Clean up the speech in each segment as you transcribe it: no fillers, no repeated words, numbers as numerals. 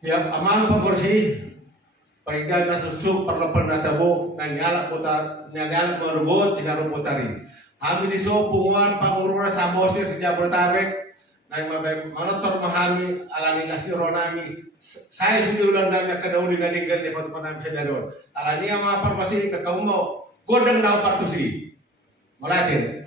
Ya, amal pembersih paringgan na susuk perlepan na tabo nanyala merugot tina ruputari. Kami disopungan pangurura samosir sejak Jabodetabek na manotor mahami alani nasiro nami. Saya sudah ulang dan kadauli nadinggan di patu-patu sedaron. Alani ama parpasi ke kamu mau godeng na partusi. Mulatin.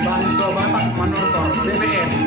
Bangsa Batak Manortor BBM